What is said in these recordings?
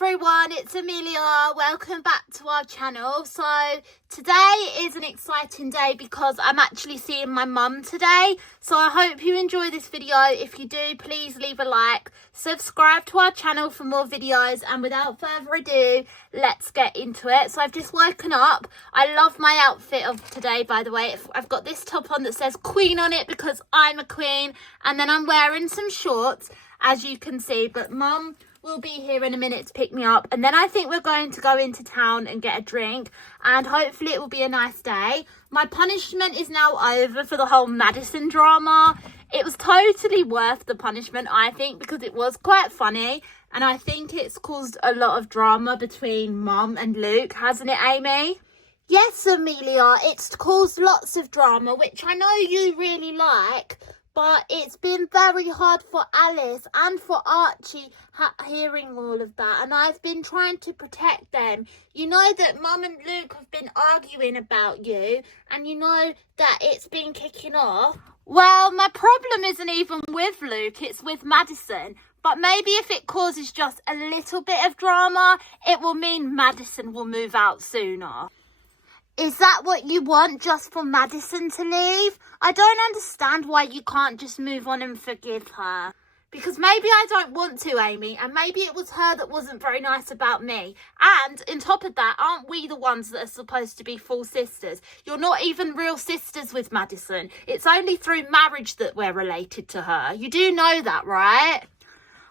everyone, it's Amelia. Welcome back to our channel. So today is an exciting day because I'm actually seeing my mum today. So I hope you enjoy this video. If you do, please leave a like, subscribe to our channel for more videos, and without further ado, let's get into it. So I've just woken up. I love my outfit of today, by the way. I've got this top on that says Queen on it because I'm a queen, and then I'm wearing some shorts, as you can see, but Mum will be here in a minute to pick me up, and then I think we're going to go into town and get a drink, and hopefully it will be a nice day. My punishment is now over for the whole Madison drama. It was totally worth the punishment, I think, because it was quite funny, and I think it's caused a lot of drama between Mum and Luke, hasn't it, Amy? Yes, Amelia, it's caused lots of drama, which I know you really like. But it's been very hard for Alice and for Archie hearing all of that. And I've been trying to protect them. You know that Mum and Luke have been arguing about you. And you know that it's been kicking off. Well, my problem isn't even with Luke. It's with Madison. But maybe if it causes just a little bit of drama, it will mean Madison will move out sooner. Is that what you want, just for Madison to leave? I don't understand why you can't just move on and forgive her. Because maybe I don't want to, Amy, and maybe it was her that wasn't very nice about me. And on top of that, aren't we the ones that are supposed to be full sisters? You're not even real sisters with Madison. It's only through marriage that we're related to her. You do know that, right?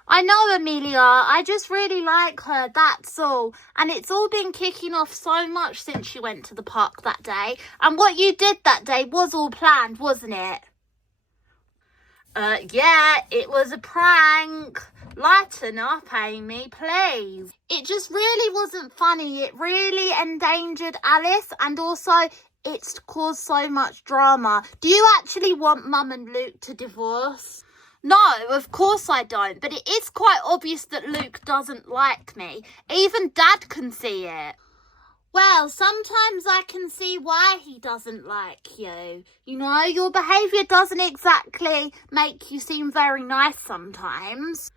I know, Amelia, I just really like her, that's all. And it's all been kicking off so much since she went to the park that day. And what you did that day was all planned, wasn't it? Yeah, it was a prank. Lighten up, Amy, please. It just really wasn't funny. It really endangered Alice, and also it's caused so much drama. Do you actually want Mum and Luke to divorce? No, of course I don't, but it is quite obvious that Luke doesn't like me. Even Dad can see it. Well, sometimes I can see why he doesn't like you. You know, your behaviour doesn't exactly make you seem very nice sometimes.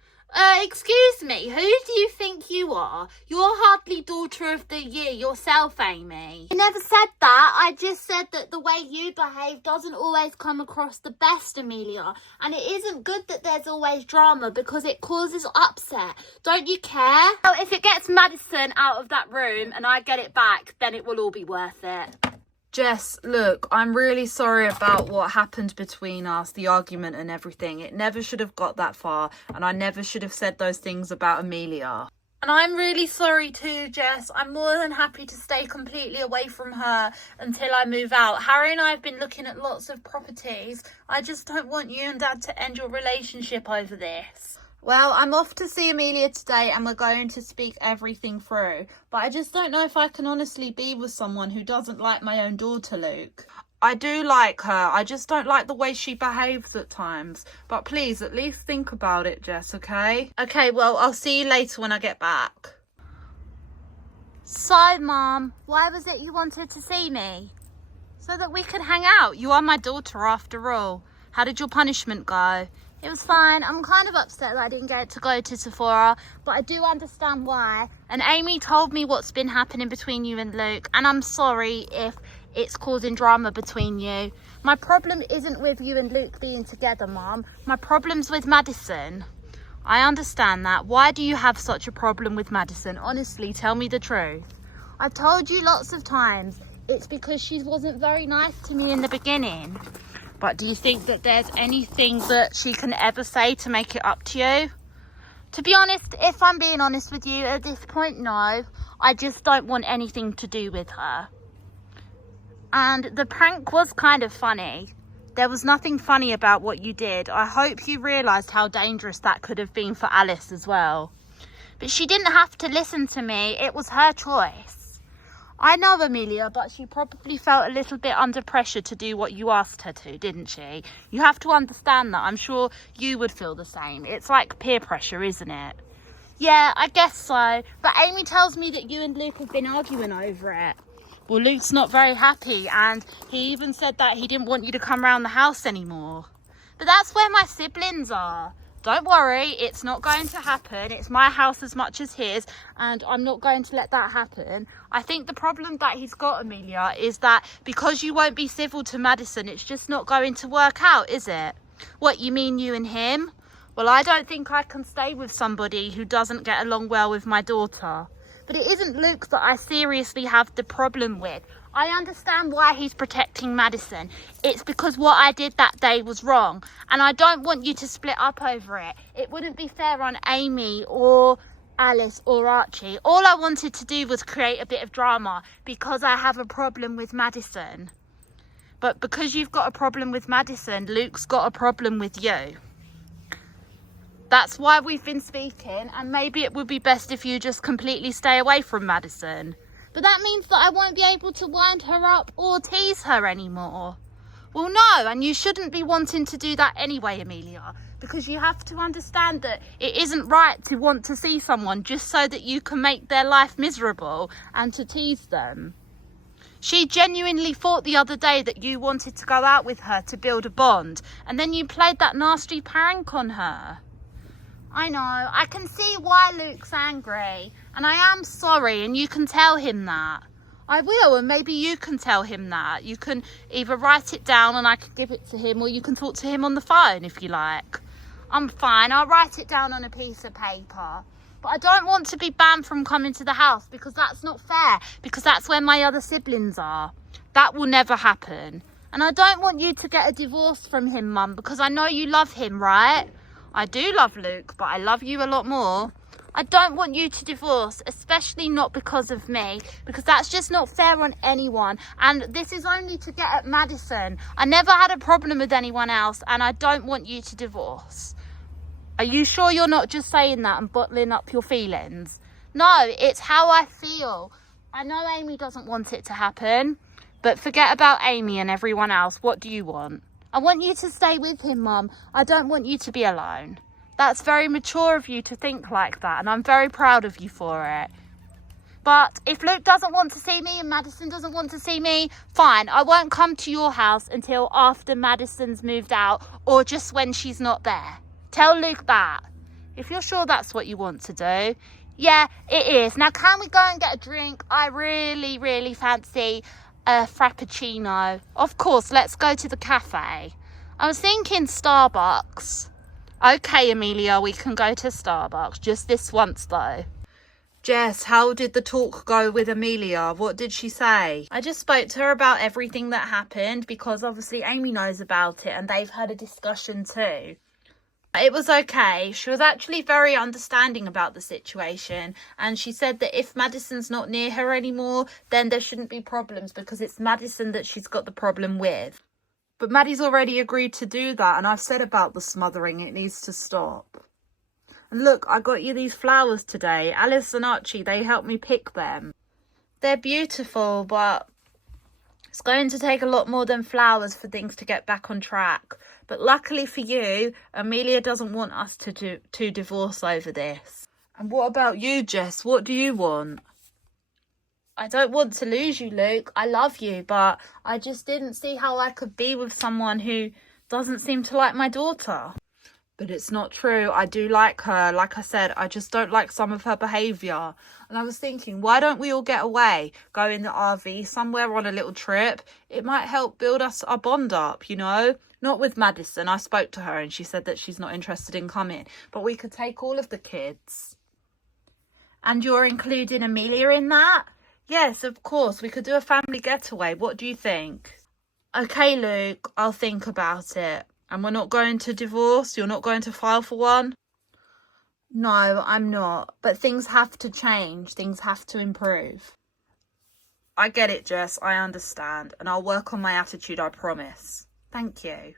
Excuse me, who do you think you are? You're hardly Daughter of the Year yourself, Amy. I never said that. I just said that the way you behave doesn't always come across the best, Amelia. And it isn't good that there's always drama because it causes upset. Don't you care? Well, if it gets Madison out of that room and I get it back, then it will all be worth it. Jess, look, I'm really sorry about what happened between us, the argument and everything. It never should have got that far, and I never should have said those things about Amelia. And I'm really sorry too, Jess. I'm more than happy to stay completely away from her until I move out. Harry and I have been looking at lots of properties. I just don't want you and Dad to end your relationship over this. Well, I'm off to see Amelia today and we're going to speak everything through. But I just don't know if I can honestly be with someone who doesn't like my own daughter, Luke. I do like her. I just don't like the way she behaves at times. But please, at least think about it, Jess, okay? Okay, well, I'll see you later when I get back. So, Mum, why was it you wanted to see me? So that we could hang out. You are my daughter after all. How did your punishment go? It was fine. I'm kind of upset that I didn't get to go to Sephora, but I do understand why. And Amy told me what's been happening between you and Luke, and I'm sorry if it's causing drama between you. My problem isn't with you and Luke being together, Mum. My problem's with Madison. I understand that. Why do you have such a problem with Madison? Honestly, tell me the truth. I've told you lots of times. It's because she wasn't very nice to me in the beginning. But do you think that there's anything that she can ever say to make it up to you? To be honest, if I'm being honest with you, at this point, no. I just don't want anything to do with her. And the prank was kind of funny. There was nothing funny about what you did. I hope you realised how dangerous that could have been for Alice as well. But she didn't have to listen to me. It was her choice. I know, Amelia, but she probably felt a little bit under pressure to do what you asked her to, didn't she? You have to understand that. I'm sure you would feel the same. It's like peer pressure, isn't it? Yeah, I guess so. But Amy tells me that you and Luke have been arguing over it. Well, Luke's not very happy, and he even said that he didn't want you to come round the house anymore. But that's where my siblings are. Don't worry, it's not going to happen. It's my house as much as his, and I'm not going to let that happen. I think the problem that he's got, Amelia, is that because you won't be civil to Madison, it's just not going to work out, is it? What, you mean you and him? Well, I don't think I can stay with somebody who doesn't get along well with my daughter. But it isn't Luke that I seriously have the problem with. I understand why he's protecting Madison. It's because what I did that day was wrong. And I don't want you to split up over it. It wouldn't be fair on Amy or Alice or Archie. All I wanted to do was create a bit of drama because I have a problem with Madison. But because you've got a problem with Madison, Luke's got a problem with you. That's why we've been speaking, and maybe it would be best if you just completely stay away from Madison. But that means that I won't be able to wind her up or tease her anymore. Well, no, and you shouldn't be wanting to do that anyway, Amelia, because you have to understand that it isn't right to want to see someone just so that you can make their life miserable and to tease them. She genuinely thought the other day that you wanted to go out with her to build a bond, and then you played that nasty prank on her. I know, I can see why Luke's angry, and I am sorry, and you can tell him that. I will, and maybe you can tell him that. You can either write it down and I can give it to him, or you can talk to him on the phone if you like. I'm fine, I'll write it down on a piece of paper. But I don't want to be banned from coming to the house because that's not fair, because that's where my other siblings are. That will never happen. And I don't want you to get a divorce from him, Mum, because I know you love him, right? I do love Luke, but I love you a lot more. I don't want you to divorce, especially not because of me, because that's just not fair on anyone. And this is only to get at Madison. I never had a problem with anyone else, and I don't want you to divorce. Are you sure you're not just saying that and bottling up your feelings? No, it's how I feel. I know Amy doesn't want it to happen, but forget about Amy and everyone else. What do you want? I want you to stay with him, Mum. I don't want you to be alone. That's very mature of you to think like that, and I'm very proud of you for it. But if Luke doesn't want to see me and Madison doesn't want to see me, fine. I won't come to your house until after Madison's moved out, or just when she's not there. Tell Luke that. If you're sure that's what you want to do. Yeah, it is. Now, can we go and get a drink? I really, really fancy a frappuccino. Of course, let's go to the cafe. I was thinking Starbucks. Okay, Amelia, we can go to Starbucks. Just this once, though. Jess, how did the talk go with Amelia? What did she say? I just spoke to her about everything that happened because obviously Amy knows about it and they've had a discussion too. It was okay. She was actually very understanding about the situation, and she said that if Madison's not near her anymore, then there shouldn't be problems because it's Madison that she's got the problem with. But Maddie's already agreed to do that, and I've said about the smothering, it needs to stop. And look, I got you these flowers today. Alice and Archie, they helped me pick them. They're beautiful, but it's going to take a lot more than flowers for things to get back on track. But luckily for you, Amelia doesn't want us to divorce over this. And what about you, Jess? What do you want? I don't want to lose you, Luke. I love you, but I just didn't see how I could be with someone who doesn't seem to like my daughter. But it's not true. I do like her. Like I said, I just don't like some of her behaviour. And I was thinking, why don't we all get away? Go in the RV somewhere on a little trip. It might help build us our bond up, you know? Not with Madison. I spoke to her and she said that she's not interested in coming. But we could take all of the kids. And you're including Amelia in that? Yes, of course. We could do a family getaway. What do you think? Okay, Luke, I'll think about it. And we're not going to divorce? You're not going to file for one? No, I'm not. But things have to change. Things have to improve. I get it, Jess. I understand. And I'll work on my attitude, I promise. Thank you.